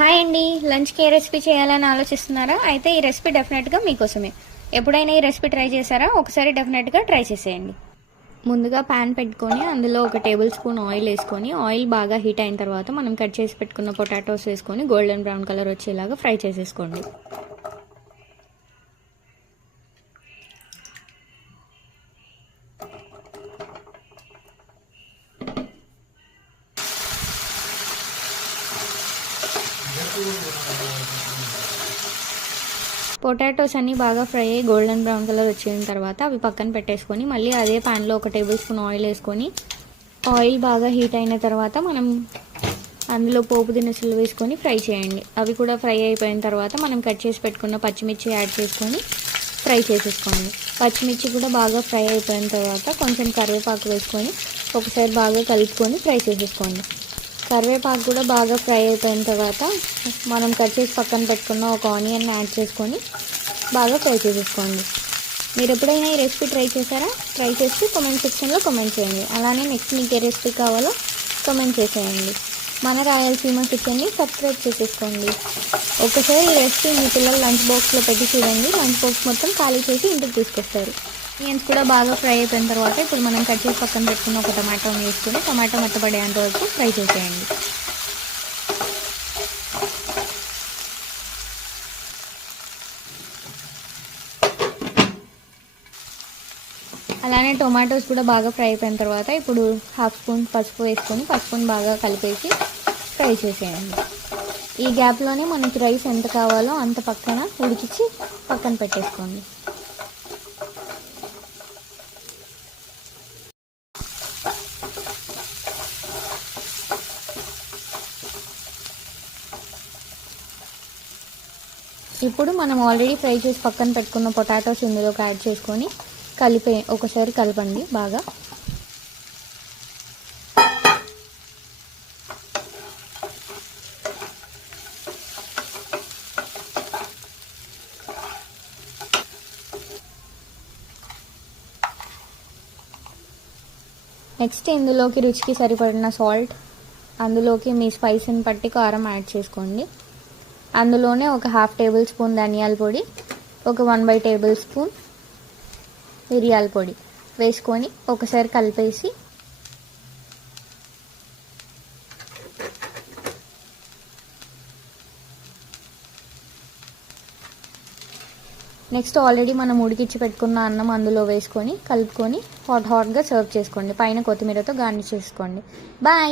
Hi అండి, లంచ్కి ఏ recipe చేయాలని ఆలోచిస్తున్నారా? అయితే ఈ రెసిపీ డెఫినెట్గా మీకోసమే. ఎప్పుడైనా ఈ రెసిపీ ట్రై చేశారా? ఒకసారి డెఫినెట్గా ట్రై చేసేయండి. ముందుగా ప్యాన్ పెట్టుకొని అందులో ఒక టేబుల్ స్పూన్ ఆయిల్ వేసుకొని ఆయిల్ బాగా హీట్ అయిన తర్వాత మనం కట్ చేసి పెట్టుకున్న పొటాటోస్ వేసుకొని గోల్డెన్ బ్రౌన్ కలర్ వచ్చేలాగా ఫ్రై చేసేసుకోండి. పొటాటోస్ అన్నీ బాగా ఫ్రై అయ్యి గోల్డెన్ బ్రౌన్ కలర్ వచ్చిన తర్వాత అవి పక్కన పెట్టేసుకొని మళ్ళీ అదే ప్యాన్లో ఒక టేబుల్ స్పూన్ ఆయిల్ వేసుకొని ఆయిల్ బాగా హీట్ అయిన తర్వాత మనం అందులో పోపు దినుసులు వేసుకొని ఫ్రై చేయండి. అవి కూడా ఫ్రై అయిపోయిన తర్వాత మనం కట్ చేసి పెట్టుకున్న పచ్చిమిర్చి యాడ్ చేసుకొని ఫ్రై చేసేసుకోండి. పచ్చిమిర్చి కూడా బాగా ఫ్రై అయిపోయిన తర్వాత కొంచెం కరివేపాకు వేసుకొని ఒకసారి బాగా కలుపుకొని ఫ్రై చేసేసుకోండి. కరివేపాకు కూడా బాగా ఫ్రై అయిపోయిన తర్వాత మనం కట్ చేసి పక్కన పెట్టుకున్న ఒక ఆనియన్ యాడ్ చేసుకొని బాగా ఫ్రై చేసేసుకోండి. మీరు ఎప్పుడైనా ఈ రెసిపీ ట్రై చేశారా? ట్రై చేసి కామెంట్ సెక్షన్లో కామెంట్ చేయండి. అలానే నెక్స్ట్ మీకు ఏ రెసిపీ కావాలో కామెంట్ చేసేయండి. మన రాయలసీమ కిచెన్ని సబ్స్క్రైబ్ చేసేసుకోండి. ఒకసారి ఈ రెసిపీ మీ పిల్లలు లంచ్ బాక్స్లో పెట్టి చూడండి. లంచ్ బాక్స్ మొత్తం ఖాళీ చేసి ఇంటికి తీసుకొస్తారు. ఆనియన్స్ కూడా బాగా ఫ్రై అయిపోయిన తర్వాత ఇప్పుడు మనం కట్ చేసి పక్కన పెట్టుకున్న ఒక టమాటోని వేసుకొని టమాటో మెత్తపడేంత వరకు ఫ్రై చేసేయండి. అలానే టొమాటోస్ కూడా బాగా ఫ్రై అయిపోయిన తర్వాత ఇప్పుడు హాఫ్ స్పూన్ పసుపు వేసుకొని పసుపుని బాగా కలిపేసి ఫ్రై చేసేయండి. ఈ గ్యాప్లోనే మనకి రైస్ ఎంత కావాలో అంత పక్కన ఉడికించి పక్కన పెట్టేసుకోండి. ఇప్పుడు మనం ఆల్రెడీ ఫ్రై చేసి పక్కన పెట్టుకున్న పొటాటోస్ ఇందులోకి యాడ్ చేసుకొని ఒకసారి కలపండి బాగా. నెక్స్ట్ ఇందులోకి రుచికి సరిపడిన సాల్ట్, అందులోకి మీ స్పైస్ని బట్టి కారం యాడ్ చేసుకోండి. అందులోనే ఒక హాఫ్ టేబుల్ స్పూన్ ధనియాల పొడి, ఒక 1/2 టేబుల్ స్పూన్ మిరియాల పొడి వేసుకొని ఒకసారి కలిపేసి నెక్స్ట్ ఆల్రెడీ మనం ఉడికించి పెట్టుకున్న అన్నం అందులో వేసుకొని కలుపుకొని హాట్గా సర్వ్ చేసుకోండి. పైన కొత్తిమీరతో గార్నిష్ చేసుకోండి. బాయ్.